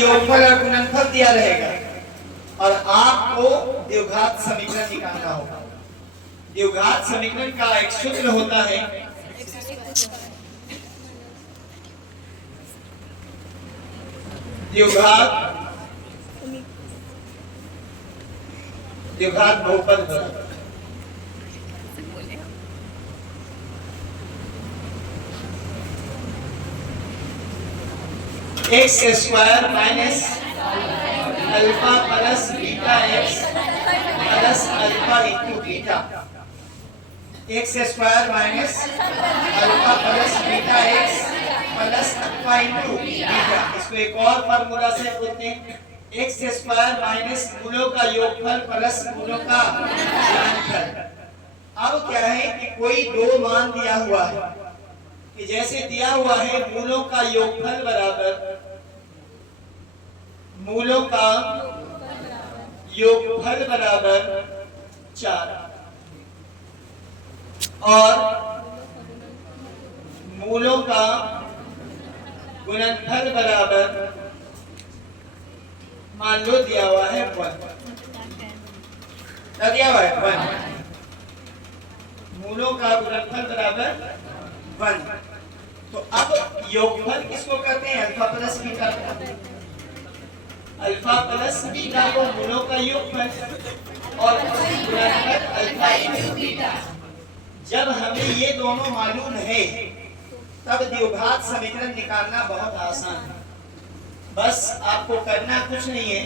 योगफल और गुणनफल दिया रहेगा और आपको द्विघात समीकरण निकालना होगा। द्विघात समीकरण का एक सूत्र होता है द्विघात बहुपद बराबर x square minus alpha plus beta x plus alpha into beta. X square minus alpha plus beta x plus alpha into beta. इसको एक और फार्मूला से बोलते हैं एक्स स्क्वायर माइनस मूलों का योगफल प्लस मूलों का गुणनफल। अब क्या है कि कोई दो मान दिया हुआ है कि जैसे दिया हुआ है मूलों का योगफल बराबर मूलों का योगफल बराबर 4 और मूलों का गुणनफल बराबर मान लो दिया हुआ है 1। क्या दिया हुआ है 1। मूलों का गुणनफल बराबर 1। तो अब योगफल किसको करते हैं alpha plus beta. Alpha plus beta को मूलों का योगफल और गुणनफल अल्फा इंटू बीटा। जब हमें ये दोनों मालूम है तब द्विघात समीकरण निकालना बहुत आसान है। बस आपको करना कुछ नहीं है,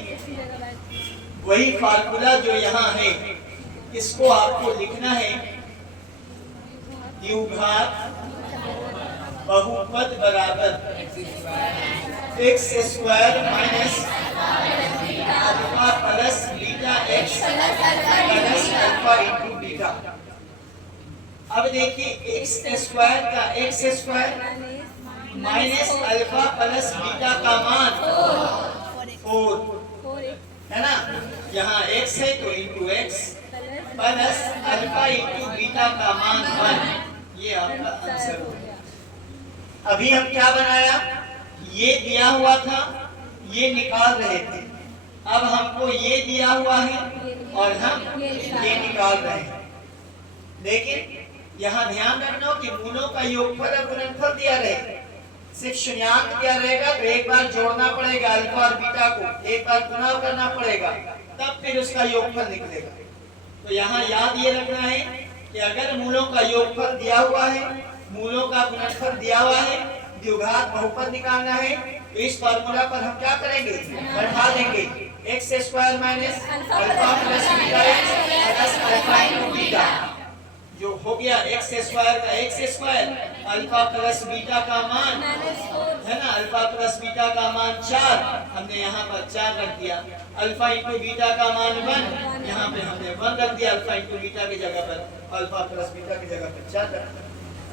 वही फार्मूला जो यहाँ है इसको आपको लिखना है द्विघात बहुपद बराबर x square minus alpha plus beta x plus alpha into beta. अब देखिए एक्स स्क्वायर का x square minus alpha plus beta का मान 4 है ना। यहाँ x है तो into x plus alpha into beta का मान 1। ये आपका आंसर हो गया। अभी हम क्या बनाया, ये दिया हुआ था ये निकाल रहे थे। अब हमको ये दिया हुआ है और हम ये निकाल रहे हैं। लेकिन यहाँ ध्यान रखना कि मूलों का योगफल और गुणनफल दिया रहे, सिर्फ शून्यांक दिया रहेगा तो एक बार जोड़ना पड़ेगा अल्फा और बीटा को, एक बार गुणा करना पड़ेगा तब फिर उसका योगफल निकलेगा। तो यहाँ याद ये रखना है कि अगर मूलों का योगफल दिया हुआ है, मूलों का गुणनफल दिया हुआ है, द्विघात बहुपद निकालना है तो इस फार्मूला पर हम क्या करेंगे, बैठा देंगे x square minus alpha plus beta x plus alpha into beta. जो हो गया एक्स स्क्वायर का x square alpha plus beta का मान है ना, अल्फा प्लस बीटा का मान 4, हमने यहाँ पर 4 रख दिया। अल्फा इंटू बीटा का मान 1, यहाँ पे हमने 1 रख दिया। अल्फा इंटू बीटा की जगह पर अल्फा प्लस बीटा की जगह पर 4 रख दिया।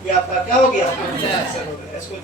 ये आपका क्या हो गया, आंसर हो गया। इसको